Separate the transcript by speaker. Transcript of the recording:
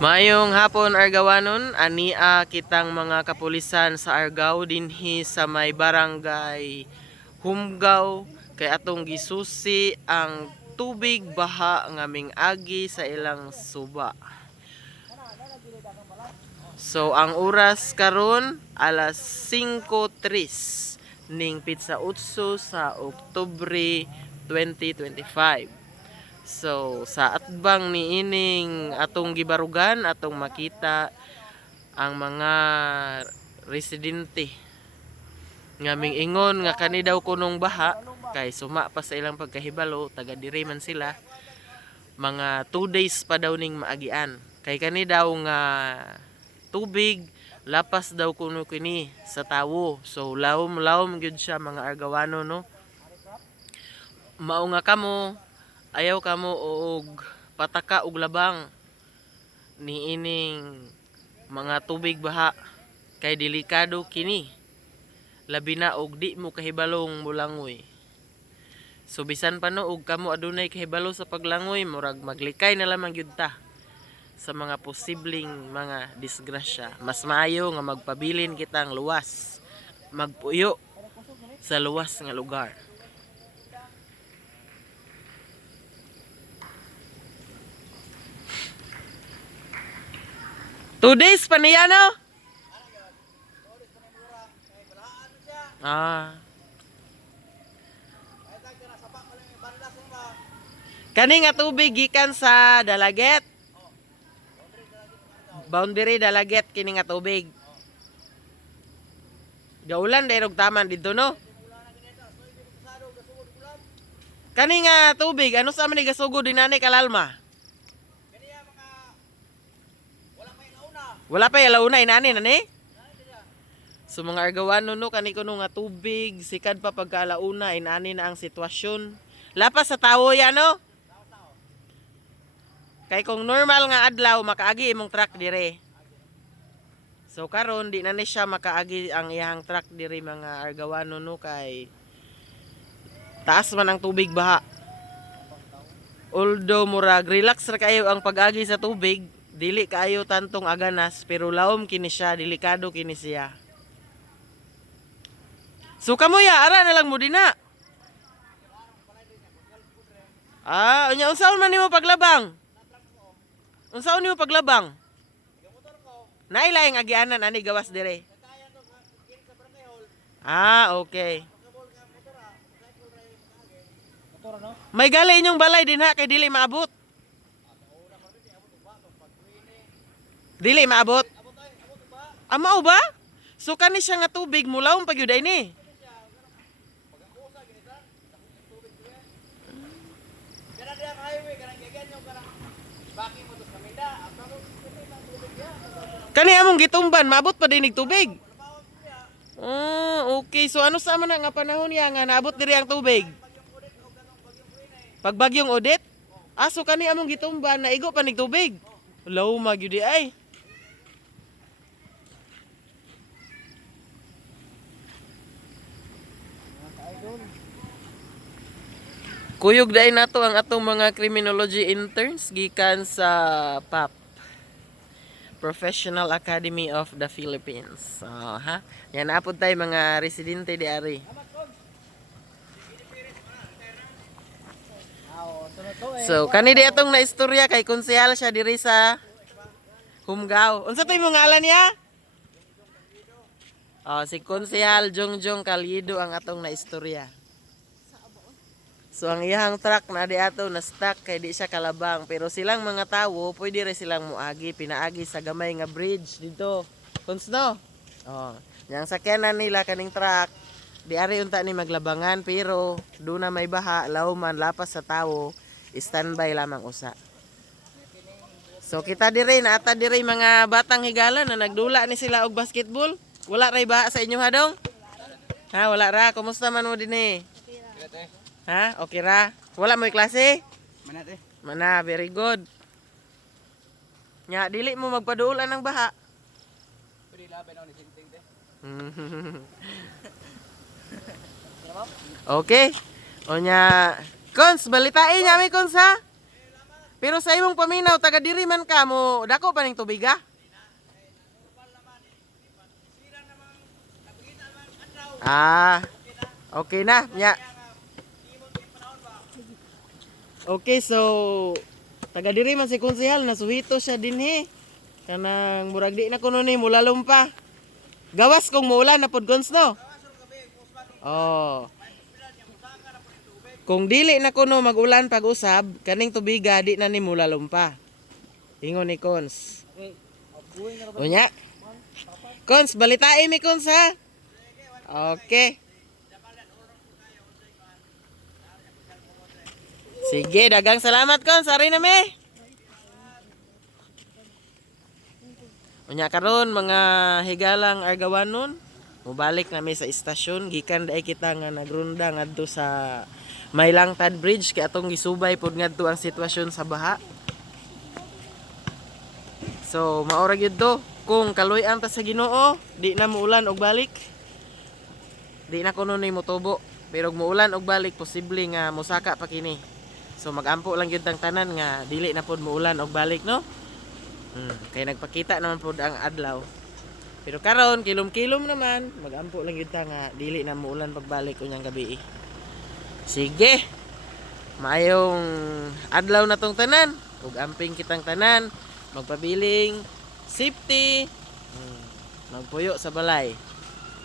Speaker 1: Mayong hapon Argawanon, ania kitang mga kapulisan sa Argao dinhi sa may barangay Humgaw kay atong gisusi ang tubig baha ngaming agi sa ilang suba. So ang oras karon alas 5:03 ning pizza utso sa Oktubre 2025. So, sa atbang ni ining atong gibarugan, atong makita ang mga residente ngaming ingon nga kani daw kunong baha kay suma pa sa ilang pagkahibalo taga diri man sila mga 2 days pa daw ning maagian. Kay kani daw nga tubig lapas daw kuno kini sa tawo. So lawom lawom gyud siya mga argawano no? Mao nga kamo ayaw kamo og pataka og labang ni ining mga tubig baha. Kay delikado kini. Labi na og di mo kahibalong mulangoy. So bisan pa no og kamo adunay kahibalo sa paglangoy murag maglikay na lamang gyud ta sa mga posibleng mga disgrasya. Mas maayo nga magpabilin kitang luwas magpuyo sa luwas nga lugar Two days pa niya, no? Ah. Kani nga tubig gikan sa Dalaget. Boundary Dalaget kini nga tubig. Gaulan dayrog taman dito no. Kani nga ano sa man ni gasugod dinani kalalma? Wala pa yung launa inani nani? So mga argawano no kani kuno nga tubig sikad pa pagkalauna inani na ang sitwasyon. Lapas sa tawo ya no? Kay kung normal nga adlaw makaagi imong truck dire. So karon di na ni siya makaagi ang iyang truck dire mga argawano no kay taas man ang tubig baha. Although murag relax ra kayo ang pag-agi sa tubig, dili kayo tantong aganas pero lawom kini siya, delikado kini siya. So kamuya, ara na lang mo dina. Ah, unya unsaon man nimo paglabang? Unsaon nimo paglabang? Nailaing agianan ani gawas dire. Ah, okay. May gali inyong balay din ha kay dili maabot. Dili maabot. Amao ba? So kani siya nga tubig mulawon pag yun ni. Kani among gitumban, maabot pa dinig tubig. Ah, okay. So ano sa man nga panahon niya nga naabot diri ang tubig? Pag bagyong Odette? Ah, so kani among gitumban, naigo pa nig tubig. Law magyudi ay. Kuyog dai nato ang atong mga criminology interns gikan sa PAP. Professional Academy of the Philippines. So, ha? Yan apod tayo mga residente di ari. So, kani di atong naistorya kay konsehal siya diri sa Humgao. Unsa to imong ngalan niya? Oh, si konsehal Jongjong Kalido ang atong naistorya. So ang iyang truck na di ato na stuck kay di siya kalabang pero silang mga tawo pwede rin silang muagi pinaagi sa gamay nga bridge dito. Kuns no? Oh, yang sakyanan nila kaning truck di ari unta ni maglabangan pero do na may baha law man lapas sa tawo standby lamang usa. So kita diri na ata diri mga batang higala na nagdula ni sila og basketball. Wala ray ba sa inyo hadong? Ha, wala ra. Kumusta man mo dinhi? Ha? Okay ra? Wala mo klase?
Speaker 2: Manat eh.
Speaker 1: Mana, very good. Nya, dili mo magpaduulan ng baha.
Speaker 2: Pwede laban ako ni Sinting te.
Speaker 1: okay. O nya, Kons, balitain niya may Kons ha? Pero sa imong paminaw taga diri man ka mo dako pa ning tubig ah? Ah. Okay na. Nya. Okay, so taga diri man si konsehal nasuhito siya dinhi. Kanang murag di na kuno ni mulalom pa. Gawas kung muulan na pod gons no. Oh. Kung dili na kuno magulan pag usab, kaning tubiga di na ni mulalom pa. Ingon ni Cons. Unya. Cons, balitain mi Cons ha. Okay. Sige, dagang salamat Cons. Ari na me. Unya karon mga higalang argawanon, mubalik na mi sa istasyon gikan dai kita nga nagrunda ngadto sa Maylangtad Bridge kay atong gisubay pod ngadto ang sitwasyon sa baha. So, maora gyud to. Kung kaluy-an ta sa Ginoo, di na muulan og balik. Di na kuno ni motubo. Pero muulan og balik, posible nga musaka pa kini. So magampo lang gyud ang tanan nga dili na pod muulan og balik no. Hmm, kay nagpakita naman pod ang adlaw. Pero karon kilom-kilom naman, magampo lang gyud ta nga dili na muulan pagbalik unyang gabi. Sige. Maayong adlaw na tong tanan. Ug amping kitang tanan magpabiling safety mm, magpuyo sa balay